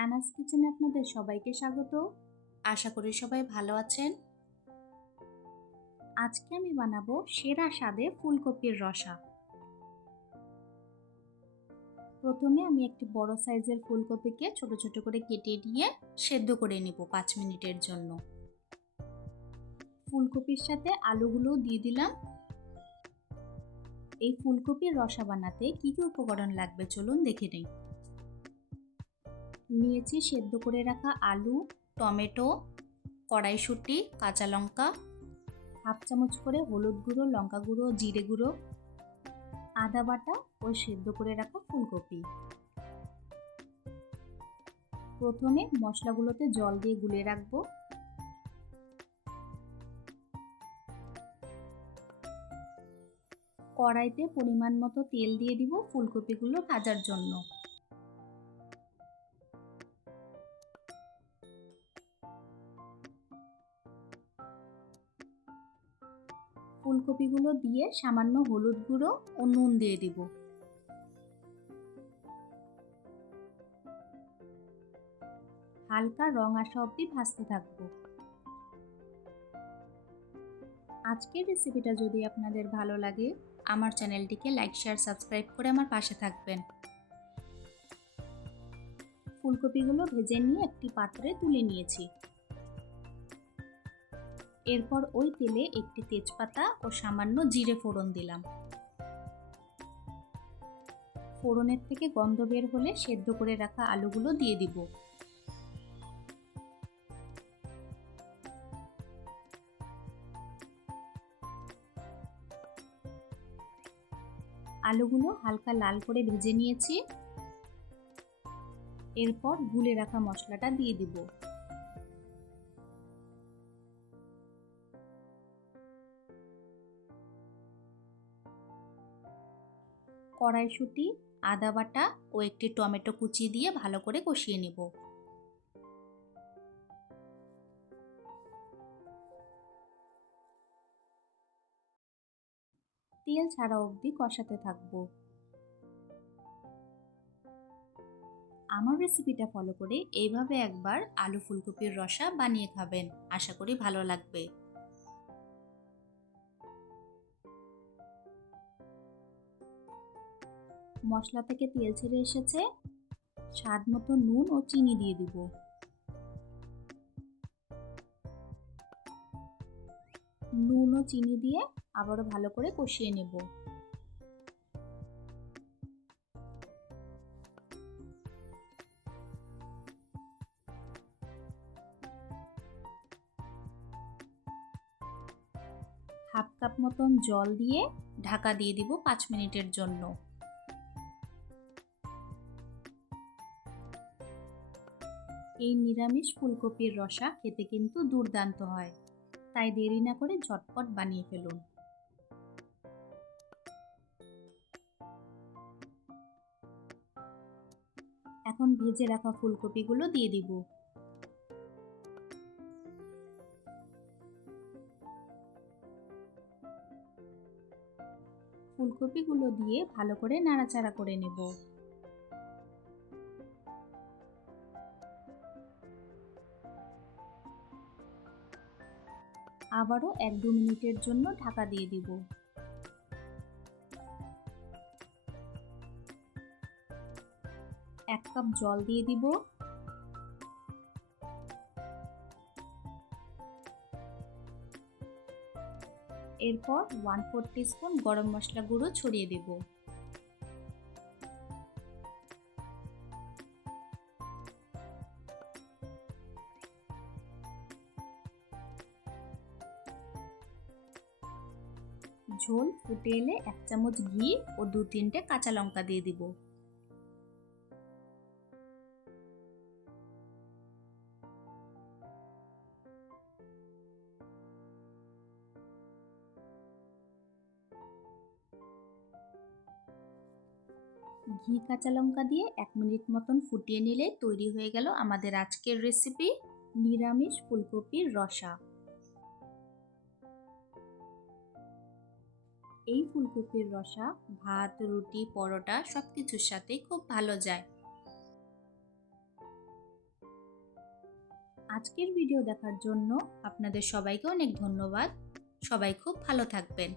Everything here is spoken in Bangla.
অ্যানাস কিচেনে আপনাদের সবাইকে স্বাগত। আশা করি সবাই ভালো আছেন। আজকে আমি বানাবো সেরা স্বাদে ফুলকপির রসা। প্রথমে আমি একটি বড় সাইজের ফুলকপিকে ছোট ছোট করে কেটে নিয়ে সেদ্ধ করে নিব 5 মিনিটের জন্য। ফুলকপির সাথে আলুগুলো দিয়ে দিলাম। এই ফুলকপির রসা বানাতে কি কি উপকরণ লাগবে চলুন দেখে নিই। নিয়েছি সেদ্ধ করে রাখা আলু, টমেটো, কড়াইশুঁটি, কাঁচা লঙ্কা, হাফ চামচ করে হলুদ গুঁড়ো, লঙ্কা গুঁড়ো, জিরে গুঁড়ো, আদা বাটা ও সেদ্ধ করে রাখা ফুলকপি। প্রথমে মশলাগুলোতে জল দিয়ে গুলে রাখবো। কড়াইতে পরিমাণ মতো তেল দিয়ে দিব ফুলকপিগুলো ভাজার জন্য। ফুলকপিগুলো দিয়ে সামান্য হলুদ গুঁড়ো ও নুন দিয়ে দিব। হালকা রং আসা অবধি ভাজতে থাকবো। আজকের রেসিপিটা যদি আপনাদের ভালো লাগে আমার চ্যানেলটিকে লাইক, শেয়ার, সাবস্ক্রাইব করে আমার পাশে থাকবেন। ফুলকপিগুলো ভেজে নিয়ে একটি পাত্রে তুলে নিয়েছি। এরপর ওই তেলে একটি তেজপাতা ও সামান্য জিরে ফোড়ন দিলাম। ফোড়নের থেকে গন্ধ বের হলে সেদ্ধ করে রাখা আলুগুলো দিয়ে দিব। আলুগুলো হালকা লাল করে ভেজে নিয়েছি। এরপর গুলে রাখা মশলাটা দিয়ে দিব। কড়াইশুঁটি, আদা বাটা ও একটি টমেটো কুচি দিয়ে ভালো করে কষিয়ে নেব। তেল ছাড়া অবধি কষাতে থাকবো। আমার রেসিপিটা ফলো করে এইভাবে একবার আলু ফুলকপির রসা বানিয়ে খাবেন, আশা করি ভালো লাগবে। মশলা থেকে তেল ছেড়ে এসেছে। স্বাদ মতো নুন ও চিনি দিয়ে দিব। নুন ও চিনি দিয়ে আবারও ভালো করে কষিয়ে নেব। হাফ কাপ মতন জল দিয়ে ঢাকা দিয়ে দিব 5 মিনিটের জন্য। এই নিরামিষ ফুলকপির রসা খেতে কিন্তু দুর্দান্ত হয়, তাই দেরি না করে ঝটপট বানিয়ে ফেলুন। এখন ভেজে রাখা ফুলকপিগুলো দিয়ে দিব। ফুলকপিগুলো দিয়ে ভালো করে নাড়াচাড়া করে নেব। আবারও 1-2 মিনিটের জন্য ঢাকা দিয়ে দিব। এক কাপ জল দিয়ে দিব। এরপর 1/4 টিস্পুন গরম মশলা গুঁড়ো ছড়িয়ে দেব। ঝোল ফুটে এলে 1 চামচ ঘি ও 2-3টে কাঁচা লঙ্কা দিয়ে দিব। ঘি কাঁচা লঙ্কা দিয়ে 1 মিনিট মতন ফুটিয়ে নিলে তৈরি হয়ে গেল আমাদের আজকের রেসিপি নিরামিষ ফুলকপির রসা। এই ফুলকপির রসা ভাত, রুটি, পরোটা সবকিছুর সাথেই খুব ভালো যায়। আজকের ভিডিও দেখার জন্য আপনাদের সবাইকে অনেক ধন্যবাদ। সবাই খুব ভালো থাকবেন।